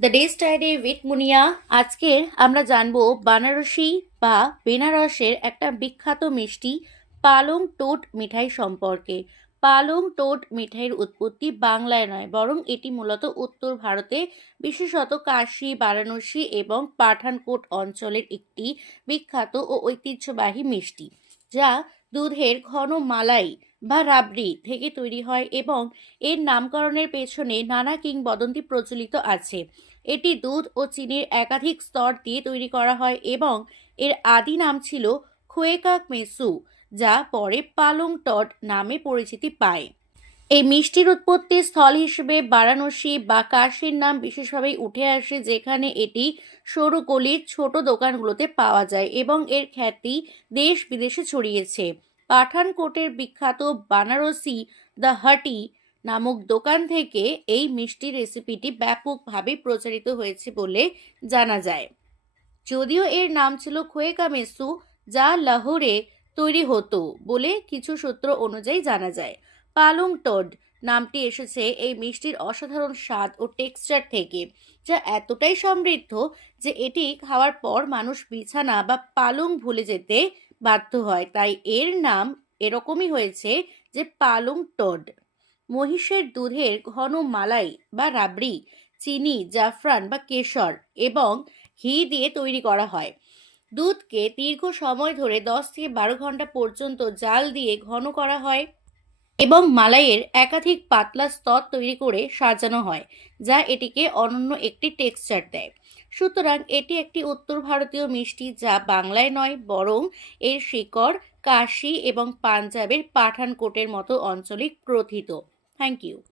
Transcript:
The day study with মুনিয়া। আজকের আমরা জানবো বানারসি বা বেনারসের একটা বিখ্যাত মিষ্টি পালং টোট মিঠাই সম্পর্কে। পালং টোট মিঠাইয়ের উৎপত্তি বাংলায় নয়, বরং এটি মূলত উত্তর ভারতে, বিশেষত কাশী, বারাণসী এবং পাঠানকোট অঞ্চলের একটি বিখ্যাত ও ঐতিহ্যবাহী মিষ্টি, যা দুধের ঘন মালাই বা রাবড়ি থেকে তৈরি হয় এবং এর নামকরণের পেছনে নানা কিংবদন্তি প্রচলিত আছে। এটি দুধ ও চিনির একাধিক স্তর দিয়ে তৈরি করা হয় এবং এর আদি নাম ছিল খোয়েকাক মেসু, যা পরে পালং টড নামে পরিচিতি পায়। এই মিষ্টির উৎপত্তির স্থল হিসেবে বারাণসী বা কাশীর নাম বিশেষভাবে উঠে আসে, যেখানে এটি সরু গলির ছোট দোকানগুলোতে পাওয়া যায় এবং এর খ্যাতি দেশ বিদেশে ছড়িয়েছে। পাঠানকোটের বিখ্যাত বানারসি দ্য হাটি নামক দোকান থেকে এই মিষ্টির রেসিপিটি ব্যাপকভাবে প্রচারিত হয়েছে বলে জানা যায়। যদিও এর নাম ছিল খোয়েকা মেসু, যা লাহোরে তৈরি হতো বলে কিছু সূত্র অনুযায়ী জানা যায়। পালং টড নামটি এসেছে এই মিষ্টির অসাধারণ স্বাদ ও টেক্সচার থেকে, যা এতটাই সমৃদ্ধ যে এটি খাওয়ার পর মানুষ বিছানা বা পালং ভুলে যেতে বাধ্য হয়। তাই এর নাম এরকমই হয়েছে, যে পালং টড। মহিষের দুধের ঘন মালাই বা রাবড়ি চিনি, জাফরান বা কেশর এবং ঘি দিয়ে তৈরি করা হয়। দুধকে দীর্ঘ সময় ধরে 10 থেকে 12 ঘন্টা পর্যন্ত জাল দিয়ে ঘন করা হয় এবং মালাইয়ের একাধিক পাতলা স্তর তৈরি করে সাজানো হয়, যা এটিকে অনন্য একটি টেক্সচার দেয়। সুতরাং এটি একটি উত্তর ভারতীয় মিষ্টি, যা বাংলায় নয়, বরং এর শিকড় কাশী এবং পাঞ্জাবের পাঠানকোটের মতো অঞ্চলে প্রথিত। Thank you.